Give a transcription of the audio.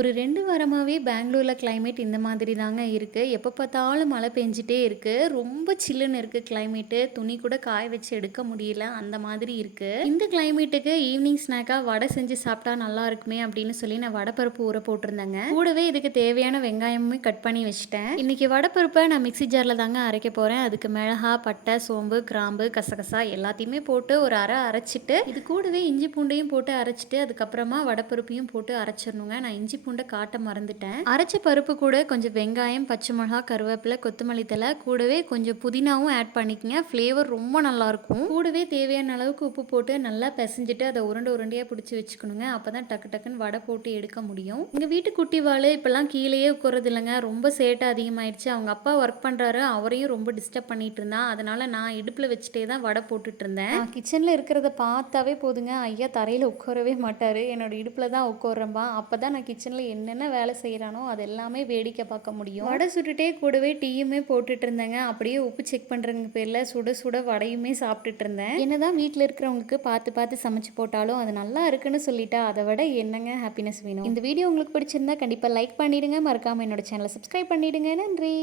ஒரு 2 வாரமாவே பெங்களூர்ல கிளைமேட் இந்த மாதிரி தாங்க இருக்கு. எப்ப பார்த்தாலும் மழை பெஞ்சுட்டே இருக்கு. ரொம்ப சில்லுன்னு இருக்கு கிளைமேட்டு. துணி கூட காய வச்சு எடுக்க முடியல. அந்த மாதிரி இருக்கு. இந்த கிளைமேட்டுக்கு ஈவினிங் ஸ்நாக்கா வடை செஞ்சு சாப்பிட்டா நல்லா இருக்குமே அப்படின்னு சொல்லி நான் வடைப்பருப்பு ஊற போட்டிருந்தேங்க. கூடவே இதுக்கு தேவையான வெங்காயமுமே கட் பண்ணி வச்சுட்டேன். இன்னைக்கு வடைப்பருப்பை நான் மிக்ஸி ஜார்ல தாங்க அரைக்க போறேன். அதுக்கு மிளகா, பட்டை, சோம்பு, கிராம்பு, கசகசா எல்லாத்தையுமே போட்டு ஒரு அரைச்சிட்டு இது கூடவே இஞ்சி பூண்டையும் போட்டு அரைச்சிட்டு அதுக்கப்புறமா வடைப்பருப்பையும் போட்டு அரைச்சிடணுங்க. நான் இஞ்சி பூண்டை காட்ட மறந்துட்டேன். அரைச்ச பருப்பு கூட கொஞ்சம் வெங்காயம், பச்சை மிளகா, கருவேப்பிலை, கொத்தமல்லி தழை கூடவே கொஞ்சம் புதினாவும் ஆட் பண்ணிக்கங்க. ஃப்ளேவர் ரொம்ப நல்லா இருக்கும். கூடவே தேவையான அளவுக்கு உப்பு போட்டு நல்லா பிசைஞ்சிட்டு அதை உருண்டையா பிடிச்சி வச்சுக்கணுங்க. அப்பதான் டக்கு டக்குன்னு வடை போட்டு எடுக்க முடியும். எங்க வீட்டு குட்டி வாழு இப்பெல்லாம் கீழேயே உட்காரது இல்லைங்க. ரொம்ப சேட்டை அதிகமாயிடுச்சு. அவங்க அப்பா ஒர்க் பண்றாரு. அவரையும் ரொம்ப டிஸ்டர்ப் பண்ணிட்டு இருந்தா. அதனால நான் இடுப்புல வச்சுட்டே தான் வடை போட்டுட்டு இருந்தேன். கிச்சன்ல இருக்கிறத பார்த்தாவே போதுங்க. ஐயா தரையில உட்காரவே மாட்டாரு. என்னோட இடுப்புல தான் உட்காரம்பா. அப்பதான் நான் கிச்சன்ல என்னென்ன வேலை செய்யறானோ அது எல்லாமே வேடிக்கை பார்க்க முடியும். வடை சுட்டுட்டே கூடவே டீயுமே போட்டுட்டு இருந்தேங்க. அப்படியே உப்பு செக் பண்றங்க பேர்ல சுட சுட வடையுமே சாப்பிட்டுட்டு இருந்தேன். என்னதான் வீட்டில் இருக்கிறவங்களுக்கு பார்த்து பார்த்து சமைச்சு போட்டாலும் அது நல்லா இருக்குன்னு சொல்லிட்டா அதை விட என்னங்க ஹாப்பினஸ் வேணும். இந்த வீடியோ உங்களுக்கு பிடிச்சிருந்தா கண்டிப்பா லைக் பண்ணிடுங்க. மறக்காம என்னோட சேனலை சப்ஸ்கிரைப் பண்ணிடுங்க. நன்றி.